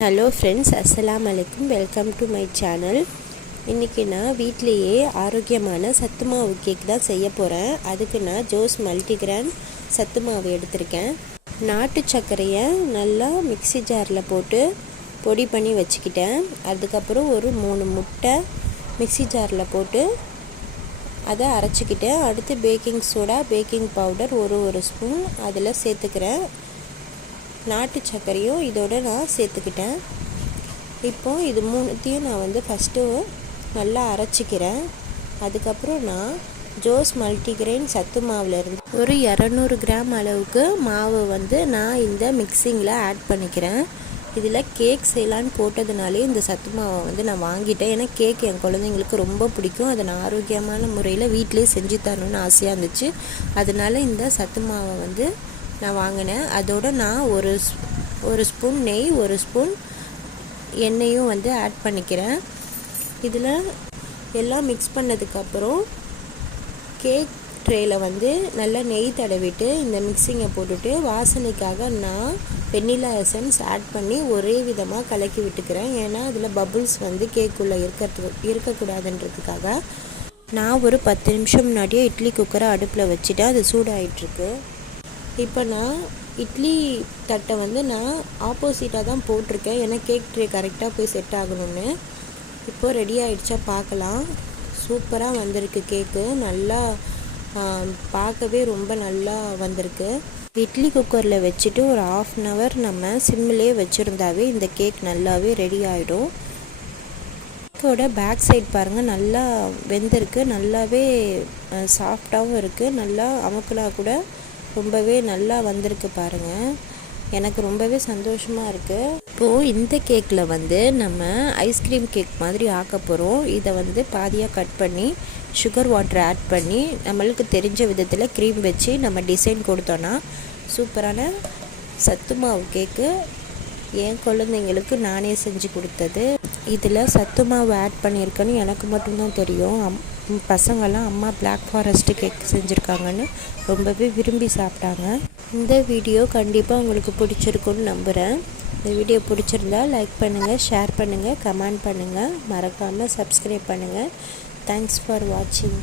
Hello friends அஸ்லாம் அலைக்கும் welcome to my channel இன்றைக்கி நான் வீட்டிலேயே ஆரோக்கியமான சத்து மாவு கேக் தான் செய்ய போகிறேன் அதுக்கு நான் ஜோஸ் மல்டிகிரான் சத்து மாவு எடுத்திருக்கேன். நாட்டு சர்க்கரையை நல்லா மிக்ஸி ஜாரில் போட்டு பொடி பண்ணி வச்சுக்கிட்டேன். அதுக்கப்புறம் ஒரு மூணு முட்டை மிக்ஸி ஜாரில் போட்டு அதை அரைச்சிக்கிட்டேன். அடுத்து பேக்கிங் சோடா பேக்கிங் பவுடர் ஒரு ஒரு ஸ்பூன் அதில் சேர்த்துக்கிறேன். நாட்டு சர்க்கரையும் இதோட நான் சேர்த்துக்கிட்டேன். இப்போ இது மூணுத்தையும் நான் வந்து ஃபஸ்ட்டு நல்லா அரைச்சிக்கிறேன். அதுக்கப்புறம் நான் ஜோஸ் மல்டிகிரெயின் சத்து மாவுலேருந்து ஒரு இரநூறு கிராம் அளவுக்கு மாவு வந்து நான் இந்த மிக்சிங்கில் ஆட் பண்ணிக்கிறேன். இதில் கேக் செய்யலான்னு போட்டதுனாலே இந்த சத்து மாவை வந்து நான் வாங்கிட்டேன். ஏன்னா கேக் என் குழந்தைங்களுக்கு ரொம்ப பிடிக்கும். அதை நான் ஆரோக்கியமான முறையில் வீட்டிலே செஞ்சு தரணும்னு ஆசையாக இருந்துச்சு. அதனால் இந்த சத்து மாவை வந்து நான் வாங்கினேன். அதோடு நான் ஒரு ஒரு ஸ்பூன் நெய் ஒரு ஸ்பூன் எண்ணெயும் வந்து ஆட் பண்ணிக்கிறேன். இதில் எல்லாம் மிக்ஸ் பண்ணதுக்கப்புறம் கேக் ட்ரேயில் வந்து நல்லா நெய் தடவிட்டு இந்த மிக்சிங்கை போட்டுட்டு வாசனைக்காக நான் வெண்ணிலா எசன்ஸ் ஆட் பண்ணி ஒரே விதமாக கலக்கி விட்டுக்கிறேன். ஏன்னா அதில் பபுள்ஸ் வந்து கேக்குள்ளே இருக்கிறதுக்கு இருக்கக்கூடாதுன்றதுக்காக நான் ஒரு பத்து நிமிஷம் முன்னாடியே இட்லி குக்கரை அடுப்பில் வச்சுட்டேன் அது சூடாயிட்ருக்கு இப்போ நான் இட்லி தட்டை வந்து நான் ஆப்போசிட்டாக தான் போட்டிருக்கேன். ஏன்னா கேக் ட்ரே கரெக்டாக போய் செட் ஆகணும்னு. இப்போது ரெடி ஆகிடுச்சா பார்க்கலாம். சூப்பராக வந்திருக்கு கேக்கு நல்லா பார்க்கவே ரொம்ப நல்லா வந்திருக்கு. இட்லி குக்கரில் வச்சுட்டு ஒரு ஆஃப் அன் ஹவர் நம்ம சிம்மிலே வச்சுருந்தாவே இந்த கேக் நல்லாவே ரெடி ஆகிடும் கேக்கோட பேக் சைட் பாருங்கள் நல்லா வெந்திருக்கு. நல்லாவே சாஃப்டாகவும் இருக்குது நல்லா அமுக்கலாக கூட ரொம்பவே நல்லா வந்திருக்கு பாருங்கள் எனக்கு ரொம்பவே சந்தோஷமாக இருக்குது இப்போது இந்த கேக்கில் வந்து நம்ம ஐஸ்கிரீம் கேக் மாதிரி ஆக்க போகிறோம் இதை வந்து பாதியாக கட் பண்ணி சுகர் வாட்டர் ஆட் பண்ணி நம்மளுக்கு தெரிஞ்ச விதத்தில் க்ரீம் வச்சு நம்ம டிசைன் கொடுத்தோன்னா சூப்பரான சத்து மாவு கேக்கு என் குழந்தைங்களுக்கு நானே செஞ்சு கொடுத்தது. இதில் சத்து மாவு ஆட் பண்ணியிருக்கேன்னு எனக்கு மட்டும்தான் தெரியும். பசங்கள்லாம் அம்மா பிளாக் ஃபாரஸ்ட்டு கேக் செஞ்சுருக்காங்கன்னு ரொம்பவே விரும்பி சாப்பிட்டாங்க. இந்த வீடியோ கண்டிப்பாக உங்களுக்கு பிடிச்சிருக்குன்னு நம்புகிறேன் இந்த வீடியோ பிடிச்சிருந்தா லைக் பண்ணுங்கள் ஷேர் பண்ணுங்கள் கமெண்ட் பண்ணுங்கள் மறக்காமல் சப்ஸ்கிரைப் பண்ணுங்கள் தேங்க்ஸ் ஃபார் வாட்சிங்